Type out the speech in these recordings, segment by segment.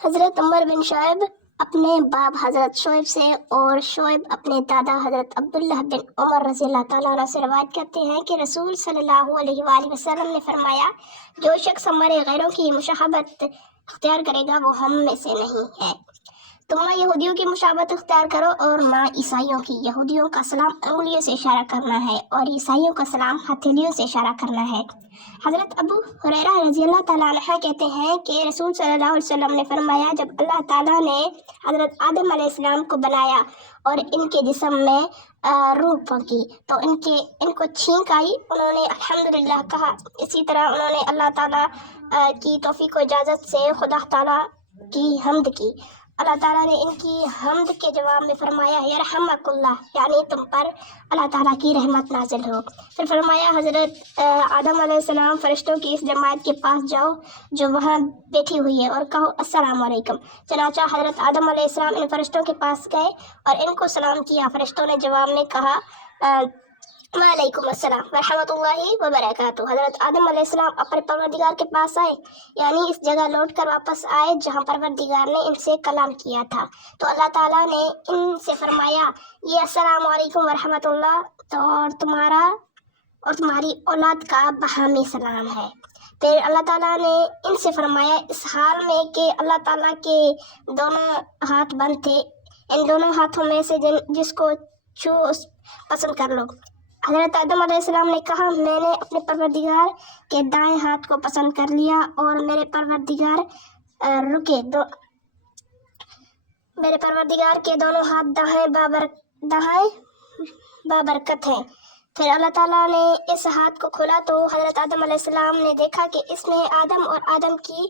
حضرت عمر بن شعیب اپنے باپ حضرت شعیب سے اور شعیب اپنے دادا حضرت عبداللہ بن عمر رضی اللہ تعالیٰ عنہ سے روایت کرتے ہیں کہ رسول صلی اللہ علیہ وآلہ وسلم نے فرمایا، جو شخص ہمارے غیروں کی مشابہت اختیار کرے گا وہ ہم میں سے نہیں ہے۔ تم نہ یہودیوں کی مشابہت اختیار کرو اور نہ عیسائیوں کی۔ یہودیوں کا سلام انگلیوں سے اشارہ کرنا ہے اور عیسائیوں کا سلام ہتھیلیوں سے اشارہ کرنا ہے۔ حضرت ابو ہریرہ رضی اللہ تعالیٰ عنہ کہتے ہیں کہ رسول صلی اللہ علیہ وسلم نے فرمایا، جب اللہ تعالیٰ نے حضرت آدم علیہ السلام کو بنایا اور ان کے جسم میں روح پھونکی تو ان کو چھینک آئی، انہوں نے الحمدللہ کہا۔ اسی طرح انہوں نے اللہ تعالیٰ کی توفیق و اجازت سے خدا تعالیٰ کی حمد کی۔ اللہ تعالیٰ نے ان کی حمد کے جواب میں فرمایا، یرحمک اللہ، یعنی تم پر اللہ تعالیٰ کی رحمت نازل ہو۔ پھر فرمایا، حضرت آدم علیہ السلام، فرشتوں کی اس جماعت کے پاس جاؤ جو وہاں بیٹھی ہوئی ہے اور کہو السلام علیکم۔ چنانچہ حضرت آدم علیہ السلام ان فرشتوں کے پاس گئے اور ان کو سلام کیا۔ فرشتوں نے جواب میں کہا، وعلیکم السلام ورحمۃ اللہ وبرکاتہ۔ حضرت آدم علیہ السلام اپنے پروردگار کے پاس آئے، یعنی اس جگہ لوٹ کر واپس آئے جہاں پروردگار نے ان سے کلام کیا تھا۔ تو اللہ تعالیٰ نے ان سے فرمایا، یہ السلام علیکم ورحمۃ اللہ اور تمہاری اولاد کا باہمی سلام ہے۔ پھر اللہ تعالیٰ نے ان سے فرمایا، اس حال میں کہ اللہ تعالیٰ کے دونوں ہاتھ بند تھے، ان دونوں ہاتھوں میں سے جس کو چھو پسند کر لو۔ حضرت آدم علیہ السلام نے کہا، میں نے اپنے پروردگار کے دائیں ہاتھ کو پسند کر لیا اور میرے پروردگار کے دونوں ہاتھ دائیں بابرکت ہیں۔ پھر اللہ تعالیٰ نے اس ہاتھ کو کھولا تو حضرت آدم علیہ السلام نے دیکھا کہ اس میں آدم اور آدم کی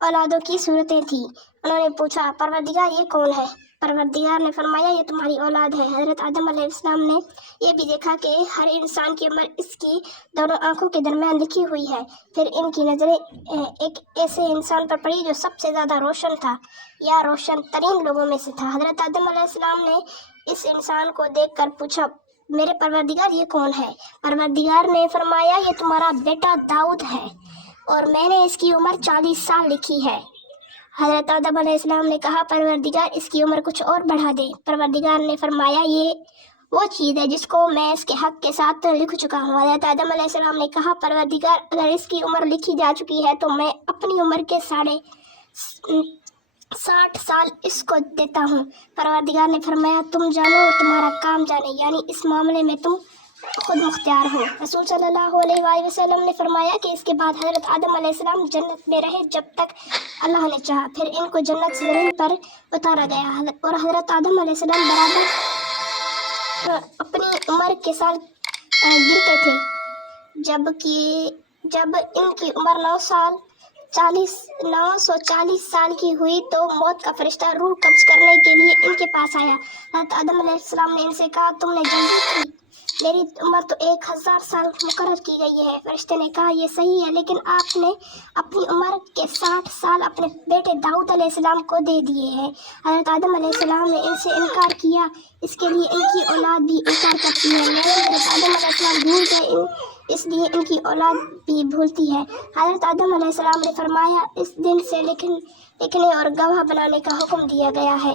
اولادوں کی صورتیں تھیں۔ انہوں نے پوچھا، پروردگار یہ کون ہے؟ پروردگار نے فرمایا، یہ تمہاری اولاد ہے۔ حضرت آدم علیہ السلام نے یہ بھی دیکھا کہ ہر انسان کی عمر اس کی دونوں آنکھوں کے درمیان لکھی ہوئی ہے۔ پھر ان کی نظریں ایک ایسے انسان پر پڑی جو سب سے زیادہ روشن تھا یا روشن ترین لوگوں میں سے تھا۔ حضرت آدم علیہ السلام نے اس انسان کو دیکھ کر پوچھا، میرے پروردگار یہ کون ہے؟ پروردگار نے فرمایا، یہ تمہارا بیٹا داؤد ہے اور میں نے اس کی عمر 40 سال لکھی ہے۔ حضرت آدم علیہ السلام نے کہا، پروردگار اس کی عمر کچھ اور بڑھا دے۔ پروردگار نے فرمایا، یہ وہ چیز ہے جس کو میں اس کے حق کے ساتھ لکھ چکا ہوں۔ حضرت آدم علیہ السلام نے کہا، پروردگار اگر اس کی عمر لکھی جا چکی ہے تو میں اپنی عمر کے 60 سال اس کو دیتا ہوں۔ پروردگار نے فرمایا، تم جانو اور تمہارا کام جانے، یعنی اس معاملے میں تم خود مختار ہو۔ رسول صلی اللہ علیہ وآلہ وسلم نے فرمایا کہ اس کے بعد حضرت آدم علیہ السلام جنت میں رہے جب تک اللہ نے چاہا، پھر ان کو جنت سے زمین پر اتارا گیا اور حضرت آدم علیہ السلام برابر اپنی عمر کے سال گنتے تھے۔ جب ان کی عمر 940 سال کی ہوئی تو موت کا فرشتہ روح قبض کرنے کے لیے ان کے پاس آیا۔ حضرت آدم علیہ السلام نے ان سے کہا، تم نے جلدی کی، میری عمر تو 1000 سال مقرر کی گئی ہے۔ فرشتے نے کہا، یہ صحیح ہے، لیکن آپ نے اپنی عمر کے 60 سال اپنے بیٹے داؤد علیہ السلام کو دے دیے ہیں۔ حضرت آدم علیہ السلام نے ان سے انکار کیا، اس کے لیے ان کی اولاد بھی انکار کرتی ہے۔ حضرت آدم علیہ السلام بھول گئے، اس لیے ان کی اولاد بھی بھولتی ہے۔ حضرت آدم علیہ السلام نے فرمایا، اس دن سے لکھنے اور گواہ بنانے کا حکم دیا گیا ہے۔